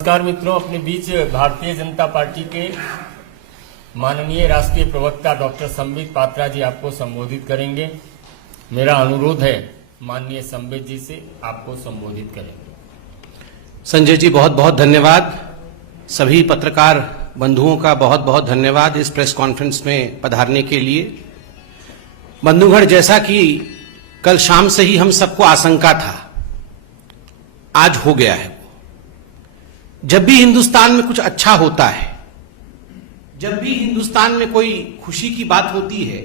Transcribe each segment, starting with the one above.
नमस्कार मित्रों, अपने बीच भारतीय जनता पार्टी के माननीय राष्ट्रीय प्रवक्ता डॉक्टर संबित पात्रा जी आपको संबोधित करेंगे। मेरा अनुरोध है माननीय संबित जी से आपको संबोधित करेंगे। संजय जी बहुत बहुत धन्यवाद। सभी पत्रकार बंधुओं का बहुत बहुत धन्यवाद इस प्रेस कॉन्फ्रेंस में पधारने के लिए। बंधुगण, जैसा कि कल शाम से ही हम सबको आशंका था, आज हो गया है। जब भी हिंदुस्तान में कुछ अच्छा होता है, जब भी हिंदुस्तान में कोई खुशी की बात होती है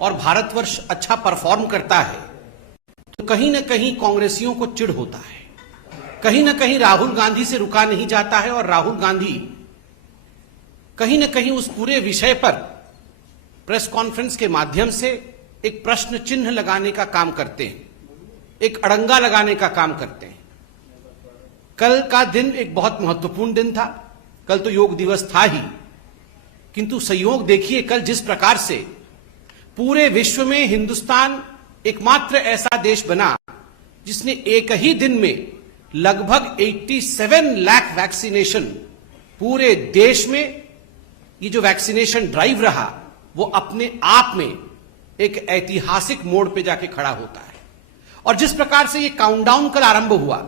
और भारतवर्ष अच्छा परफॉर्म करता है, तो कहीं ना कहीं कांग्रेसियों को चिढ़ होता है। कहीं ना कहीं राहुल गांधी से रुका नहीं जाता है और राहुल गांधी कहीं ना कहीं उस पूरे विषय पर प्रेस कॉन्फ्रेंस के माध्यम से एक प्रश्न चिन्ह लगाने का काम करते हैं, एक अड़ंगा लगाने का काम करते हैं। कल का दिन एक बहुत महत्वपूर्ण दिन था। कल तो योग दिवस था ही, किंतु संयोग देखिए कल जिस प्रकार से पूरे विश्व में हिंदुस्तान एकमात्र ऐसा देश बना जिसने एक ही दिन में लगभग 87 लाख वैक्सीनेशन, पूरे देश में ये जो वैक्सीनेशन ड्राइव रहा वो अपने आप में एक ऐतिहासिक मोड़ पे जाके खड़ा होता है। और जिस प्रकार से ये काउंटडाउन कल आरंभ हुआ,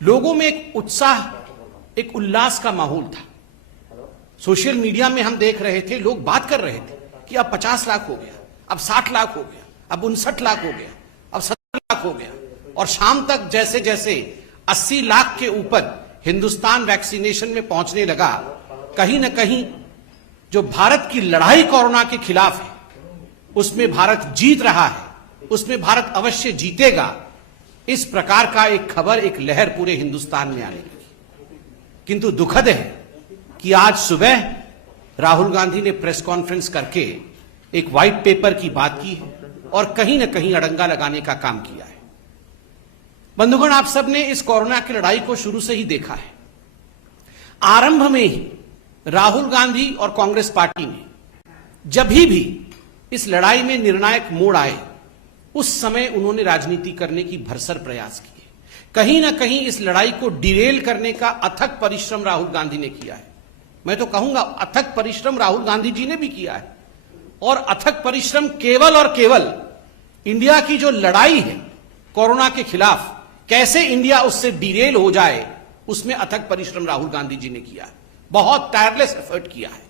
लोगों में एक उत्साह, एक उल्लास का माहौल था। सोशल मीडिया में हम देख रहे थे, लोग बात कर रहे थे कि अब 50 लाख हो गया, अब 60 लाख हो गया, अब 59 लाख हो गया, अब 70 लाख हो गया। और शाम तक जैसे जैसे 80 लाख के ऊपर हिंदुस्तान वैक्सीनेशन में पहुंचने लगा, कहीं ना कहीं जो भारत की लड़ाई कोरोना के खिलाफ है उसमें भारत जीत रहा है, उसमें भारत अवश्य जीतेगा, इस प्रकार का एक खबर, एक लहर पूरे हिंदुस्तान में आने लगी। किंतु दुखद है कि आज सुबह राहुल गांधी ने प्रेस कॉन्फ्रेंस करके एक व्हाइट पेपर की बात की है और कहीं ना कहीं अड़ंगा लगाने का काम किया है। बंधुगण, आप सबने इस कोरोना की लड़ाई को शुरू से ही देखा है। आरंभ में ही राहुल गांधी और कांग्रेस पार्टी ने जब भी इस लड़ाई में निर्णायक मोड़ आए, उस समय उन्होंने राजनीति करने की भरसर प्रयास किए। कहीं ना कहीं इस लड़ाई को डिरेल करने का अथक परिश्रम राहुल गांधी ने किया है। मैं तो कहूंगा अथक परिश्रम राहुल गांधी जी ने भी किया है। और अथक परिश्रम केवल और केवल इंडिया की जो लड़ाई है कोरोना के खिलाफ, कैसे इंडिया उससे डिरेल हो जाए, उसमें अथक परिश्रम राहुल गांधी जी ने किया है। बहुत टायरलेस एफर्ट किया है।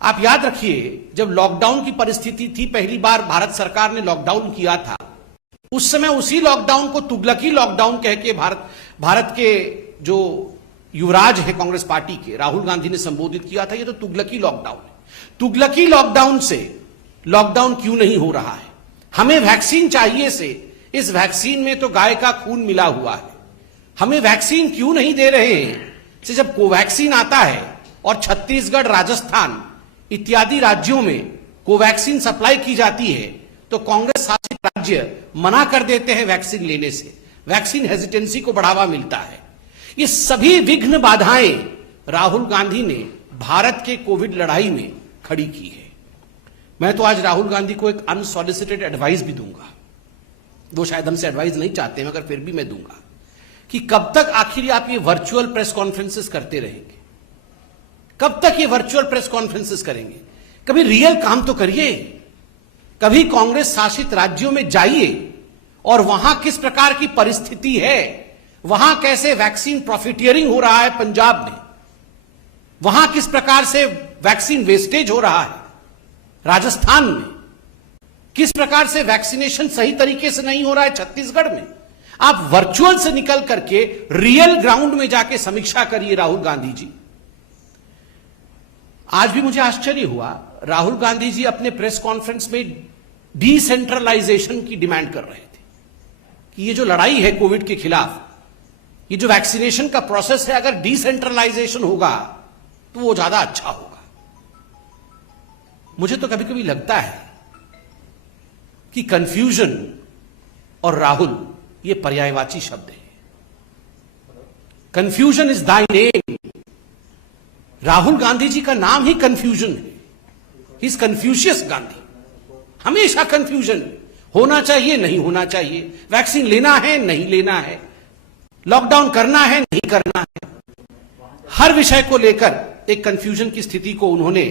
आप याद रखिए, जब लॉकडाउन की परिस्थिति थी, पहली बार भारत सरकार ने लॉकडाउन किया था, उस समय उसी लॉकडाउन को तुगलकी लॉकडाउन कह के भारत के जो युवराज है कांग्रेस पार्टी के, राहुल गांधी ने संबोधित किया था, ये तो तुगलकी लॉकडाउन है। तुगलकी लॉकडाउन से लॉकडाउन क्यों नहीं हो रहा है? हमें वैक्सीन चाहिए से इस वैक्सीन में तो गाय का खून मिला हुआ है। हमें वैक्सीन क्यों नहीं दे रहे हैं से जब कोवैक्सीन आता है और छत्तीसगढ़, राजस्थान इत्यादि राज्यों में कोवैक्सीन सप्लाई की जाती है, तो कांग्रेस शासित राज्य मना कर देते हैं वैक्सीन लेने से। वैक्सीन हेजिटेंसी को बढ़ावा मिलता है। ये सभी विघ्न बाधाएं राहुल गांधी ने भारत के कोविड लड़ाई में खड़ी की है। मैं तो आज राहुल गांधी को एक अनसॉलिसिटेड एडवाइस भी दूंगा। वो शायद हमसे एडवाइस नहीं चाहते, मगर फिर भी मैं दूंगा कि कब तक आखिर आप ये वर्चुअल प्रेस कॉन्फ्रेंसेस करते रहेंगे? कब तक ये वर्चुअल प्रेस कॉन्फ्रेंसेस करेंगे? कभी रियल काम तो करिए। कभी कांग्रेस शासित राज्यों में जाइए और वहां किस प्रकार की परिस्थिति है, वहां कैसे वैक्सीन प्रॉफिटियरिंग हो रहा है पंजाब में, वहां किस प्रकार से वैक्सीन वेस्टेज हो रहा है राजस्थान में, किस प्रकार से वैक्सीनेशन सही तरीके से नहीं हो रहा है छत्तीसगढ़ में। आप वर्चुअल से निकल करके रियल ग्राउंड में जाके समीक्षा करिए राहुल गांधी जी। आज भी मुझे आश्चर्य हुआ, राहुल गांधी जी अपने प्रेस कॉन्फ्रेंस में डिसेंट्रलाइजेशन की डिमांड कर रहे थे कि ये जो लड़ाई है कोविड के खिलाफ, ये जो वैक्सीनेशन का प्रोसेस है, अगर डिसेंट्रलाइजेशन होगा तो वो ज्यादा अच्छा होगा। मुझे तो कभी कभी लगता है कि कंफ्यूजन और राहुल ये पर्यायवाची शब्द है। Confusion is thy name. Rahul Gandhi ji का नाम ही कंफ्यूजन है। He is Confucius Gandhi. हमेशा कंफ्यूजन, होना चाहिए नहीं होना चाहिए, वैक्सीन लेना है नहीं लेना है, लॉकडाउन करना है नहीं नहीं करना है। हर विषय को लेकर एक कंफ्यूजन की स्थिति को उन्होंने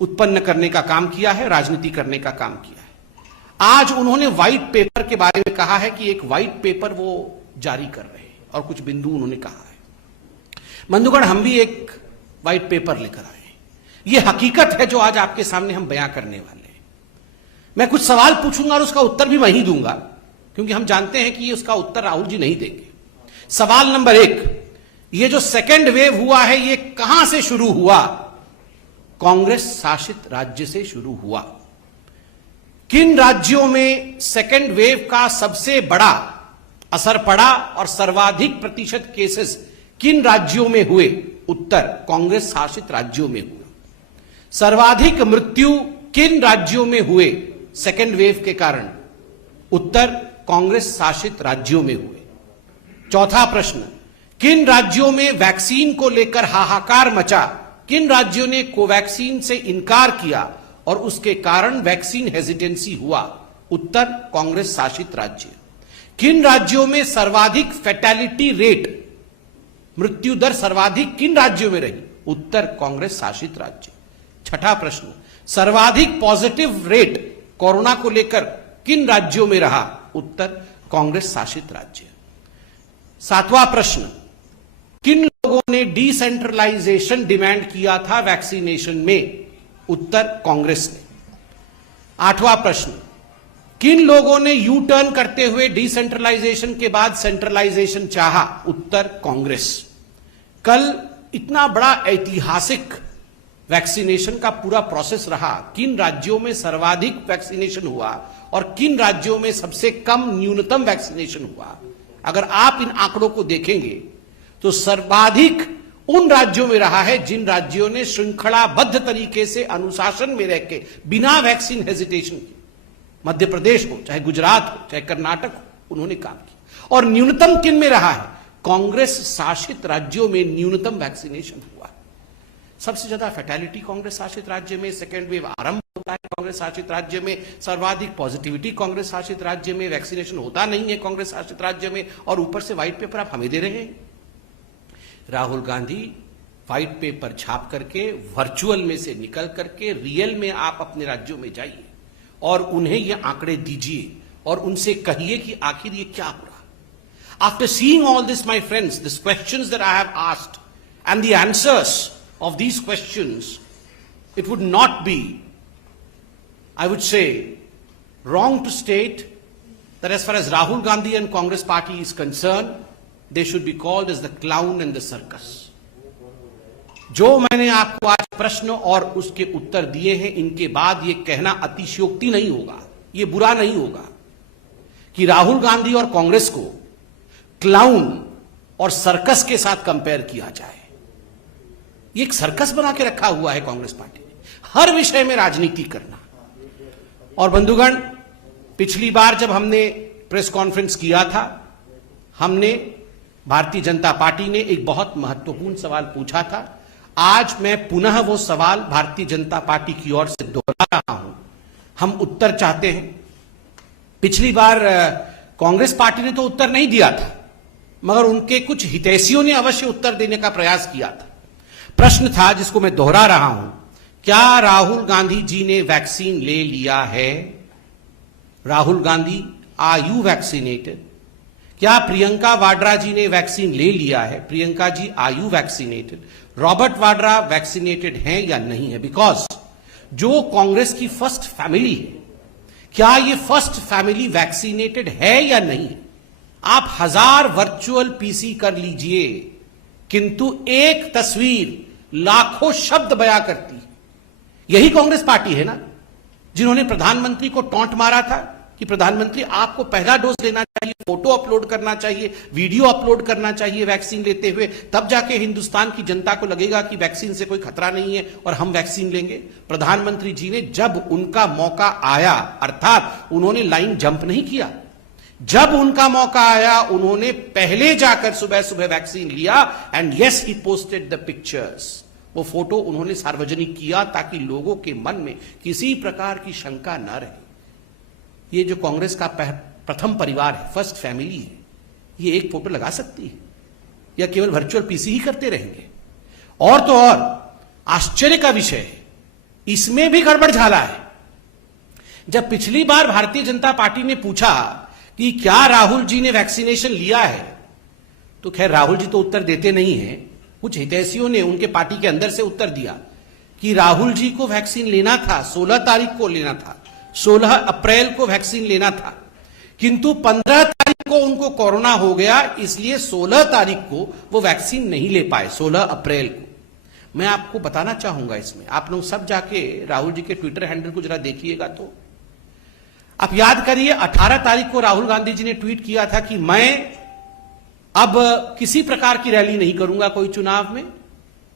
उत्पन्न करने का काम किया है, राजनीति करने का काम किया है। आज उन्होंने व्हाइट पेपर के बारे में कहा है कि एक व्हाइट पेपर वो जारी कर रहे हैं और कुछ बिंदु उन्होंने कहा है। बंधुगण, हम भी एक व्हाइट पेपर लेकर आए हैं। यह हकीकत है जो आज आपके सामने हम बयां करने वाले हैं। मैं कुछ सवाल पूछूंगा और उसका उत्तर भी मैं ही दूंगा, क्योंकि हम जानते हैं कि ये उसका उत्तर राहुल जी नहीं देंगे। सवाल नंबर 1, ये जो सेकेंड वेव हुआ है ये कहां से शुरू हुआ? कांग्रेस शासित राज्य से शुरू हुआ। किन राज्यों में सेकेंड वेव का सबसे बड़ा असर पड़ा और सर्वाधिक प्रतिशत केसेस किन राज्यों में हुए? उत्तर, कांग्रेस शासित राज्यों में हुए। सर्वाधिक मृत्यु किन राज्यों में हुए सेकेंड वेव के कारण? उत्तर, कांग्रेस शासित राज्यों में हुए। चौथा प्रश्न, किन राज्यों में वैक्सीन को लेकर हाहाकार मचा? किन राज्यों ने कोवैक्सीन से इनकार किया और उसके कारण वैक्सीन हेजिटेंसी हुआ? उत्तर, कांग्रेस शासित राज्य। किन राज्यों में सर्वाधिक फैटेलिटी रेट, मृत्यु दर सर्वाधिक किन राज्यों में रही? उत्तर, कांग्रेस शासित राज्य। छठा प्रश्न, सर्वाधिक पॉजिटिव रेट कोरोना को लेकर किन राज्यों में रहा? उत्तर, कांग्रेस शासित राज्य। सातवां प्रश्न, किन लोगों ने डिसेंट्रलाइजेशन डिमांड किया था वैक्सीनेशन में? उत्तर, कांग्रेस ने। आठवां प्रश्न, किन लोगों ने यू टर्न करते हुए डिसेंट्रलाइजेशन के बाद सेंट्रलाइजेशन चाहा? उत्तर, कांग्रेस। कल इतना बड़ा ऐतिहासिक वैक्सीनेशन का पूरा प्रोसेस रहा, किन राज्यों में सर्वाधिक वैक्सीनेशन हुआ और किन राज्यों में सबसे कम न्यूनतम वैक्सीनेशन हुआ? अगर आप इन आंकड़ों को देखेंगे तो सर्वाधिक उन राज्यों में रहा है जिन राज्यों ने श्रृंखलाबद्ध तरीके से अनुशासन में रह के बिना वैक्सीन हेजिटेशन के, मध्य प्रदेश हो, चाहे गुजरात हो, चाहे कर्नाटक हो, उन्होंने काम किया। और न्यूनतम किन में रहा है? कांग्रेस शासित राज्यों में न्यूनतम वैक्सीनेशन हुआ। सबसे ज्यादा फैटेलिटी कांग्रेस शासित राज्य में, सेकेंड वेव आरंभ होता है कांग्रेस शासित राज्य में, सर्वाधिक पॉजिटिविटी कांग्रेस शासित राज्य में, वैक्सीनेशन होता नहीं है कांग्रेस शासित राज्य में, और ऊपर से व्हाइट पेपर आप हमें दे रहे हैं। राहुल गांधी व्हाइट पेपर छाप करके, वर्चुअल में से निकल करके रियल में आप अपने राज्यों में जाइए और उन्हें ये आंकड़े दीजिए और उनसे कहिए कि आखिर ये क्या हो रहा। After seeing all this my friends, this questions that I have asked and the answers of these questions, it would not be, I would say, wrong to state that as far as Rahul Gandhi and Congress party is concerned, they should be called as the clown and the circus. जो मैंने आपको आज प्रश्न और उसके उत्तर दिए हैं, इनके बाद ये कहना अतिशयोक्ति नहीं होगा, ये बुरा नहीं होगा कि राहुल गांधी और कांग्रेस को क्लाउन और सर्कस के साथ कंपेयर किया जाए। ये एक सर्कस बना के रखा हुआ है कांग्रेस पार्टी ने, हर विषय में राजनीति करना। और बंधुगण, पिछली बार जब हमने प्रेस कॉन्फ्रेंस किया था, हमने, भारतीय जनता पार्टी ने एक बहुत महत्वपूर्ण सवाल पूछा था। आज मैं पुनः वो सवाल भारतीय जनता पार्टी की ओर से दोहरा रहा हूं। हम उत्तर चाहते हैं। पिछली बार कांग्रेस पार्टी ने तो उत्तर नहीं दिया था, मगर उनके कुछ हितैषियों ने अवश्य उत्तर देने का प्रयास किया था। प्रश्न था जिसको मैं दोहरा रहा हूं, क्या राहुल गांधी जी ने वैक्सीन ले लिया है? Rahul Gandhi, are you vaccinated? क्या प्रियंका वाड्रा जी ने वैक्सीन ले लिया है? Priyanka ji, are you vaccinated? Robert Vadra vaccinated हैं या नहीं है? बिकॉज जो कांग्रेस की फर्स्ट फैमिली है, क्या ये फर्स्ट फैमिली वैक्सीनेटेड है या नहीं? आप 1000 वर्चुअल पीसी कर लीजिए, किंतु एक तस्वीर लाखों शब्द बयां करती है। यही कांग्रेस पार्टी है ना जिन्होंने प्रधानमंत्री को टॉन्ट मारा था कि प्रधानमंत्री आपको पहला डोज लेना चाहिए, फोटो अपलोड करना चाहिए, वीडियो अपलोड करना चाहिए वैक्सीन लेते हुए, तब जाके हिंदुस्तान की जनता को लगेगा कि वैक्सीन से कोई खतरा नहीं है और हम वैक्सीन लेंगे। प्रधानमंत्री जी ने जब उनका मौका आया, अर्थात उन्होंने लाइन जंप नहीं किया, जब उनका मौका आया उन्होंने पहले जाकर सुबह सुबह वैक्सीन लिया and yes he posted the pictures. वो फोटो उन्होंने सार्वजनिक किया ताकि लोगों के मन में किसी प्रकार की शंका न रहे। ये जो कांग्रेस का प्रथम परिवार है, फर्स्ट फैमिली है, ये एक फोटो लगा सकती है, या केवल वर्चुअल पीसी ही करते रहेंगे? और तो और आश्चर्य का विषय है, इसमें भी गड़बड़ झाला है। जब पिछली बार भारतीय जनता पार्टी ने पूछा कि क्या राहुल जी ने वैक्सीनेशन लिया है, तो खैर राहुल जी तो उत्तर देते नहीं हैं, कुछ हितैषियों ने उनके पार्टी के अंदर से उत्तर दिया कि राहुल जी को वैक्सीन लेना था, 16 तारीख को लेना था, 16 अप्रैल को वैक्सीन लेना था, किंतु 15 तारीख को उनको कोरोना हो गया, इसलिए 16 तारीख को वो वैक्सीन नहीं ले पाए, 16 अप्रैल को। मैं आपको बताना चाहूंगा, इसमें आप लोग सब जाके राहुल जी के ट्विटर हैंडल को जरा देखिएगा। तो आप याद करिए, 18 तारीख को राहुल गांधी जी ने ट्वीट किया था कि मैं अब किसी प्रकार की रैली नहीं करूंगा कोई चुनाव में,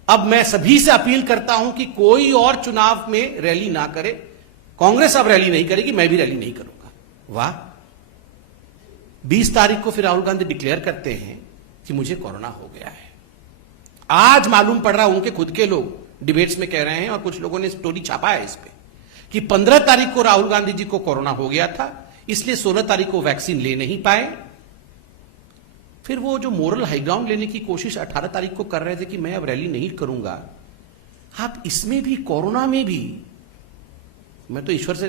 अब मैं सभी से अपील करता हूं कि कोई और चुनाव में रैली ना करे, कांग्रेस अब रैली नहीं करेगी, मैं भी रैली नहीं करूंगा। वाह! 20 तारीख को फिर राहुल गांधी डिक्लेयर करते हैं कि मुझे कोरोना हो गया है। आज मालूम पड़ रहा, उनके खुद के लोग डिबेट्स में कह रहे हैं और कुछ लोगों ने स्टोरी छापा है इस पे कि 15 तारीख को राहुल गांधी जी को कोरोना हो गया था, इसलिए 16 तारीख को वैक्सीन ले नहीं पाए। फिर वो जो मोरल हाईग्राउंड लेने की कोशिश 18 तारीख को कर रहे थे कि मैं अब रैली नहीं करूंगा, आप इसमें भी, कोरोना में भी, मैं तो ईश्वर से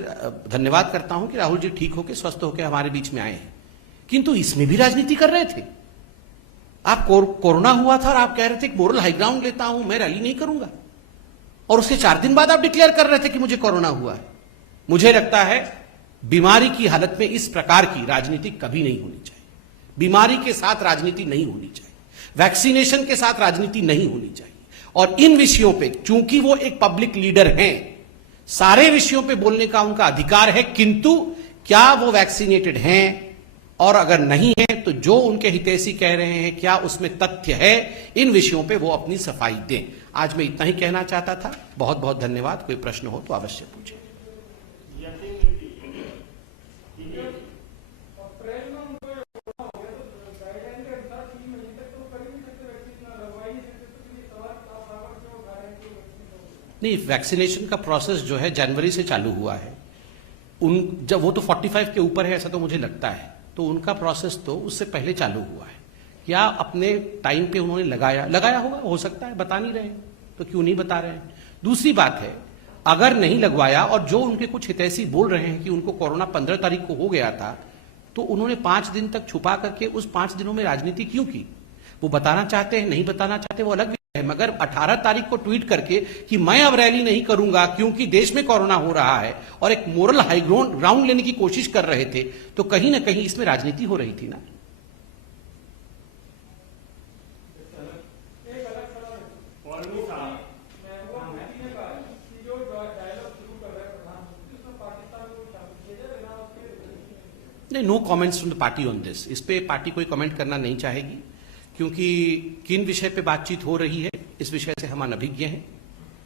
धन्यवाद करता हूं कि राहुल जी ठीक होकर, स्वस्थ होकर हमारे बीच में आए हैं, किंतु इसमें भी राजनीति कर रहे थे। आप कोरोना हुआ था और आप कह रहे थे कि मोरल हाईग्राउंड लेता हूं, मैं रैली नहीं करूंगा, और उसके 4 दिन बाद आप डिक्लेयर कर रहे थे कि मुझे कोरोना हुआ है। मुझे लगता है बीमारी की हालत में इस प्रकार की राजनीति कभी नहीं होनी चाहिए। बीमारी के साथ राजनीति नहीं होनी चाहिए, वैक्सीनेशन के साथ राजनीति नहीं होनी चाहिए। और इन विषयों पे, चूंकि वो एक पब्लिक लीडर हैं, सारे विषयों पे बोलने का उनका अधिकार है, किंतु क्या वो वैक्सीनेटेड हैं, और अगर नहीं है तो जो उनके हितैषी कह रहे हैं क्या उसमें तथ्य है, इन विषयों पे वो अपनी सफाई दें। आज मैं इतना ही कहना चाहता था। बहुत बहुत धन्यवाद। कोई प्रश्न हो तो अवश्य पूछें। नहीं, वैक्सीनेशन का प्रोसेस जो है जनवरी से चालू हुआ है। जब वो तो 45 के ऊपर है ऐसा तो मुझे लगता है, तो उनका प्रोसेस तो उससे पहले चालू हुआ है। या अपने टाइम पे उन्होंने लगाया होगा, हो सकता है, बता नहीं रहे हैं तो क्यों नहीं बता रहे हैं। दूसरी बात है, अगर नहीं लगवाया और जो उनके कुछ हितैषी बोल रहे हैं कि उनको कोरोना 15 तारीख को हो गया था, तो उन्होंने 5 दिन तक छुपा करके उस 5 दिनों में राजनीति क्यों की? वो बताना चाहते हैं, नहीं बताना चाहते, वो अलग विषय है। मगर 18 तारीख को ट्वीट करके कि मैं अब रैली नहीं करूंगा क्योंकि देश में कोरोना हो रहा है, और एक मोरल हाई ग्राउंड लेने की कोशिश कर रहे थे, तो कहीं ना कहीं इसमें राजनीति हो रही थी ना। नहीं, no comments from the party on this. इस पे पार्टी कोई कमेंट करना नहीं चाहेगी, क्योंकि किन विषय पे बातचीत हो रही है इस विषय से हम अनभिज्ञ हैं।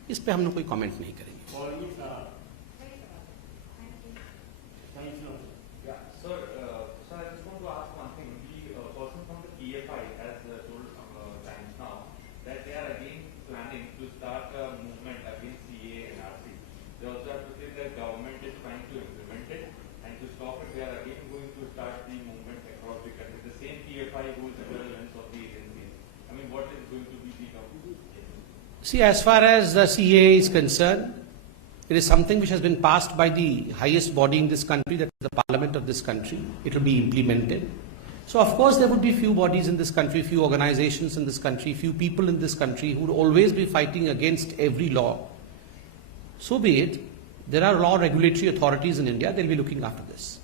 इस पे हम लोग कोई कमेंट नहीं करेंगे। See, as far as the CAA is concerned, it is something which has been passed by the highest body in this country, that is the parliament of this country. It will be implemented. So, of course, there would be few bodies in this country, few organizations in this country, few people in this country who would always be fighting against every law. So be it. There are law regulatory authorities in India, they will be looking after this.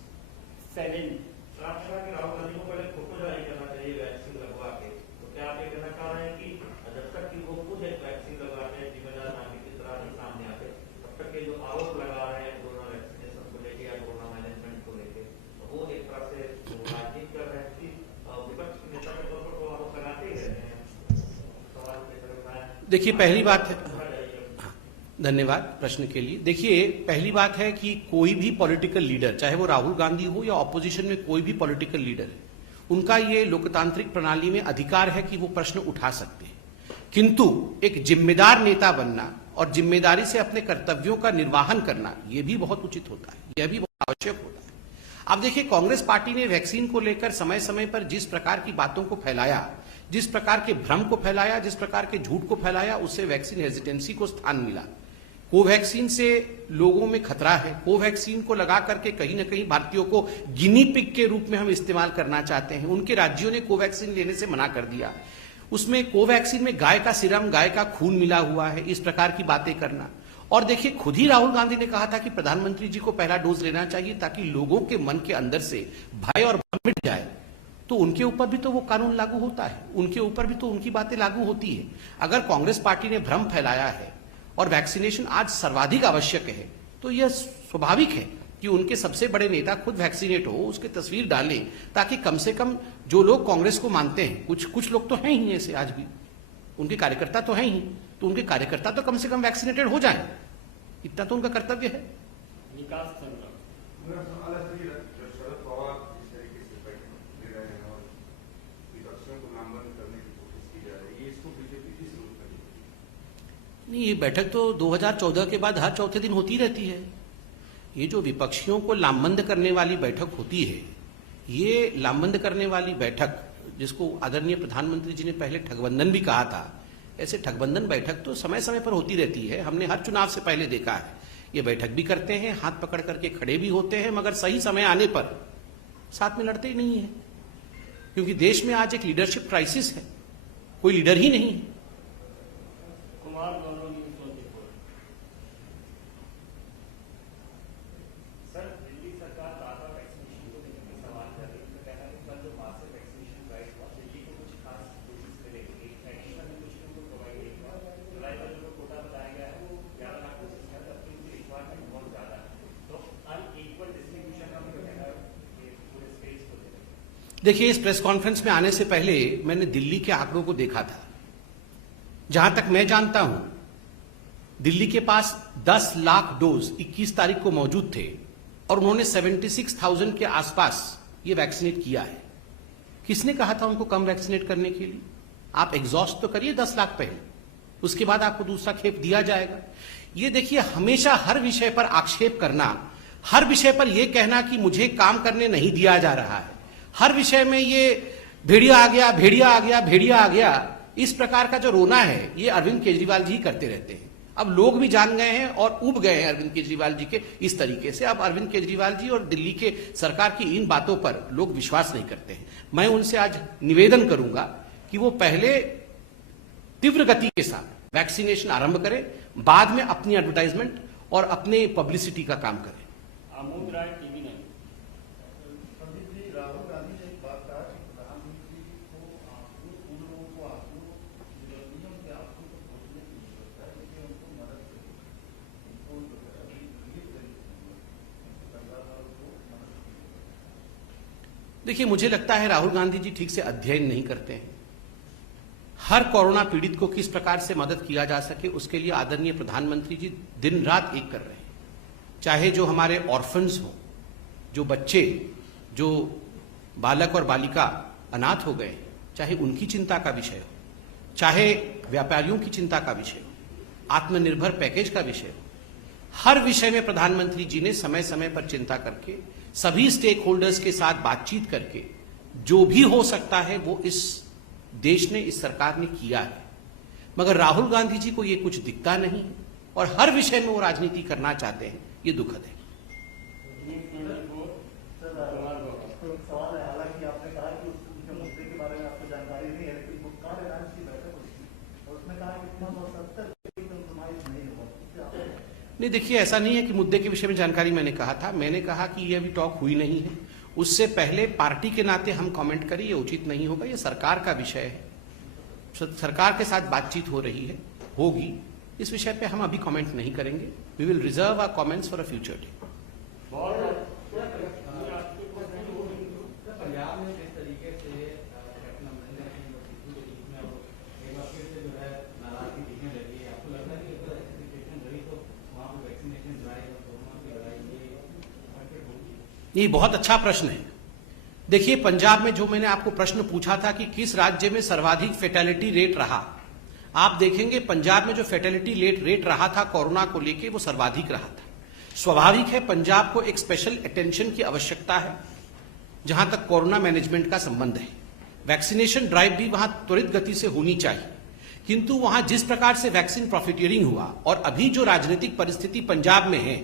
देखिए, पहली बात है, धन्यवाद प्रश्न के लिए। देखिए, पहली बात है कि कोई भी पॉलिटिकल लीडर, चाहे वो राहुल गांधी हो या ऑपोजिशन में कोई भी पॉलिटिकल लीडर है, उनका ये लोकतांत्रिक प्रणाली में अधिकार है कि वो प्रश्न उठा सकते हैं, किंतु एक जिम्मेदार नेता बनना और जिम्मेदारी से अपने कर्तव्यों का निर्वाहन करना, यह भी बहुत उचित होता है, यह भी बहुत आवश्यक होता है। अब देखिए, कांग्रेस पार्टी ने वैक्सीन को लेकर समय समय पर जिस प्रकार की बातों को फैलाया जिस प्रकार के भ्रम को फैलाया, जिस प्रकार के झूठ को फैलाया, उससे वैक्सीन हेजिटेंसी को स्थान मिला। कोवैक्सीन से लोगों में खतरा है। कोवैक्सीन को लगा करके कहीं ना कहीं भारतीयों को गिनी पिग के रूप में हम इस्तेमाल करना चाहते हैं। उनके राज्यों ने कोवैक्सीन लेने से मना कर दिया। उसमें कोवैक्सीन में गाय का सीरम, गाय का खून मिला हुआ है, इस प्रकार की बातें करना। और देखिए, खुद ही राहुल गांधी ने कहा था कि प्रधानमंत्री जी को पहला डोज लेना चाहिए ताकि लोगों के मन के अंदर से भय और भ्रम मिट जाए। तो उनके ऊपर भी तो वो कानून लागू होता है, उनके ऊपर भी तो उनकी बातें लागू होती है। अगर कांग्रेस पार्टी ने भ्रम फैलाया है और वैक्सीनेशन आज सर्वाधिक आवश्यक है, तो यह स्वाभाविक है कि उनके सबसे बड़े नेता खुद वैक्सीनेट हो, उसकी तस्वीर डालें, ताकि कम से कम जो लोग कांग्रेस को मानते हैं, कुछ लोग तो हैं ही ऐसे आज भी, उनके कार्यकर्ता तो हैं ही, तो उनके कार्यकर्ता तो कम से कम वैक्सीनेटेड हो जाएं, इतना तो उनका कर्तव्य है। विकास चंद्र शरद पवार जिस तरीके से बैठक ले रहे हैं और विपक्षियों को नामबंद करने की कोशिश की जा रही है, इसको बीजेपी किस रूप में देखती है? नहीं, ये बैठक तो 2014 के बाद हर चौथे दिन होती रहती है। ये जो विपक्षियों को लामबंद करने वाली बैठक होती है, ये लामबंद करने वाली बैठक, जिसको आदरणीय प्रधानमंत्री जी ने पहले ठगबंधन भी कहा था, ऐसे ठगबंधन बैठक तो समय समय पर होती रहती है। हमने हर चुनाव से पहले देखा है, ये बैठक भी करते हैं, हाथ पकड़ करके खड़े भी होते हैं, मगर सही समय आने पर साथ में लड़ते ही नहीं है। क्योंकि देश में आज एक लीडरशिप क्राइसिस है, कोई लीडर ही नहीं है। कुमार गौरव न्यूज़ 24। सर, दिल्ली सरकार बार-बार वैक्सीनेशन को लेकर के सवाल कर रही है। तो कहना है कि कल जो मासिव वैक्सीनेशन ड्राइव हुआ, दिल्ली को कुछ खास डोजेस मिलेंगे, एडिशनल में कुछ लोगों को प्रोवाइड किया। जुलाई का जो कोटा बताया गया है वो 11 लाख डोजेस है, जबकि उनकी रिक्वायरमेंट बहुत ज्यादा है। तो अनइक्वल डिस्ट्रीब्यूशन का मुझे कहना है कि पूरे स्टेट्स को देना। देखिए, इस प्रेस कॉन्फ्रेंस में आने से पहले मैंने दिल्ली के आंकड़ों को देखा था। जहां तक मैं जानता हूं, दिल्ली के पास 10 लाख डोज 21 तारीख को मौजूद थे और उन्होंने 76,000 के आसपास ये वैक्सीनेट किया है। किसने कहा था उनको कम वैक्सीनेट करने के लिए? आप एग्जॉस्ट तो करिए 10 लाख पहले, उसके बाद आपको दूसरा खेप दिया जाएगा। ये देखिए, हमेशा हर विषय पर आक्षेप करना, हर विषय पर यह कहना कि मुझे काम करने नहीं दिया जा रहा है, हर विषय में ये भेड़िया आ गया, भेड़िया आ गया, भेड़िया आ गया, इस प्रकार का जो रोना है, ये अरविंद केजरीवाल जी करते रहते हैं। अब लोग भी जान गए हैं और उब गए हैं अरविंद केजरीवाल जी के इस तरीके से। अब अरविंद केजरीवाल जी और दिल्ली के सरकार की इन बातों पर लोग विश्वास नहीं करते हैं। मैं उनसे आज निवेदन करूंगा कि वो पहले तीव्र गति के साथ वैक्सीनेशन आरंभ करें, बाद में अपनी एडवर्टाइजमेंट और अपने पब्लिसिटी का काम करें। आमोद राय टीवी 9। पंडित जी, राहुल गांधी ने एक बात कहा कि प्रधानमंत्री को आपको उन लोगों को आपको विरोधियों के आपको तो खोजने की जरूरत है, लेकिन उनको मदद करें, उनको अभी रिलीफ देने की जरूरत है, सरकार वालों को मदद करें। देखिए, मुझे लगता है राहुल गांधी जी ठीक से अध्ययन नहीं करते हैं। हर कोरोना पीड़ित को किस प्रकार से मदद किया जा सके, उसके लिए आदरणीय प्रधानमंत्री जी दिन रात एक कर रहे हैं। चाहे जो हमारे ऑर्फन्स हो, जो बच्चे, जो बालक और बालिका अनाथ हो गए, चाहे उनकी चिंता का विषय हो, चाहे व्यापारियों की चिंता का विषय हो, आत्मनिर्भर पैकेज का विषय हो, हर विषय में प्रधानमंत्री जी ने समय समय पर चिंता करके, सभी स्टेक होल्डर्स के साथ बातचीत करके जो भी हो सकता है वो इस देश ने, इस सरकार ने किया है। मगर राहुल गांधी जी को ये कुछ दिखता नहीं और हर विषय में वो राजनीति करना चाहते हैं, ये दुखद है। एक सवाल है, हालांकि आपने कहा कि उनके मुद्दे के बारे में आपको जानकारी नहीं है, लेकिन गुप्कार एलायंस की बैठक हुई थी और उसमें कहा कि 370 कॉम्प्रोमाइज नहीं होगा। नहीं, देखिए, ऐसा नहीं है कि मुद्दे के विषय में जानकारी मैंने कहा था। मैंने कहा कि ये अभी टॉक हुई नहीं है, उससे पहले पार्टी के नाते हम कमेंट करें, ये उचित नहीं होगा। ये सरकार का विषय है, सरकार के साथ बातचीत हो रही है, होगी, इस विषय पे हम अभी कमेंट नहीं करेंगे। We will reserve our comments for a future day. Punjab में किस तरीके से कैप्टन अमरिंदर सिंह और सिद्धू के बीच में अब एक बार फिर से जो है नाराजगी दिखने लगी है, आपको लगता है कि अगर ऐसी सिचुएशन रही तो वहाँ पर वैक्सीनेशन ड्राइव और कोरोना की लड़ाई ये होगी? ये बहुत अच्छा प्रश्न है। देखिए, पंजाब में जो मैंने आपको प्रश्न पूछा था कि किस राज्य में सर्वाधिक फेटेलिटी रेट रहा, आप देखेंगे पंजाब में जो फेटेलिटी रेट रहा था कोरोना को लेके, वो सर्वाधिक रहा था। स्वाभाविक है, पंजाब को एक स्पेशल अटेंशन की आवश्यकता है जहां तक कोरोना मैनेजमेंट का संबंध है। वैक्सीनेशन ड्राइव भी वहां त्वरित गति से होनी चाहिए, किंतु वहां जिस प्रकार से वैक्सीन प्रॉफिटियरिंग हुआ और अभी जो राजनीतिक परिस्थिति पंजाब में है,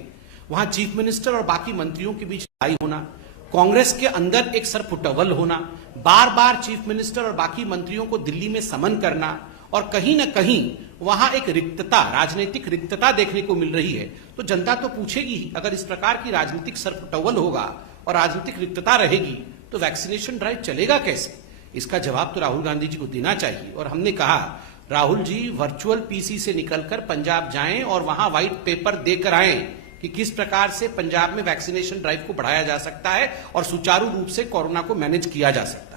वहां चीफ मिनिस्टर और बाकी मंत्रियों के बीच लड़ाई होना, कांग्रेस के अंदर एक सरपुटवल होना, बार बार चीफ मिनिस्टर और बाकी मंत्रियों को दिल्ली में समन करना, और कहीं न कहीं वहां एक रिक्तता, राजनीतिक रिक्तता देखने को मिल रही है। तो जनता तो पूछेगी ही, अगर इस प्रकार की राजनीतिक सरपुटवल होगा और राजनीतिक रिक्तता रहेगी तो वैक्सीनेशन ड्राइव चलेगा कैसे? इसका जवाब तो राहुल गांधी जी को देना चाहिए। और हमने कहा, राहुल जी वर्चुअल पीसी से निकलकर पंजाब जाएं और वहां व्हाइट पेपर देकर आएं कि किस प्रकार से पंजाब में वैक्सीनेशन ड्राइव को बढ़ाया जा सकता है और सुचारू रूप से कोरोना को मैनेज किया जा सकता है।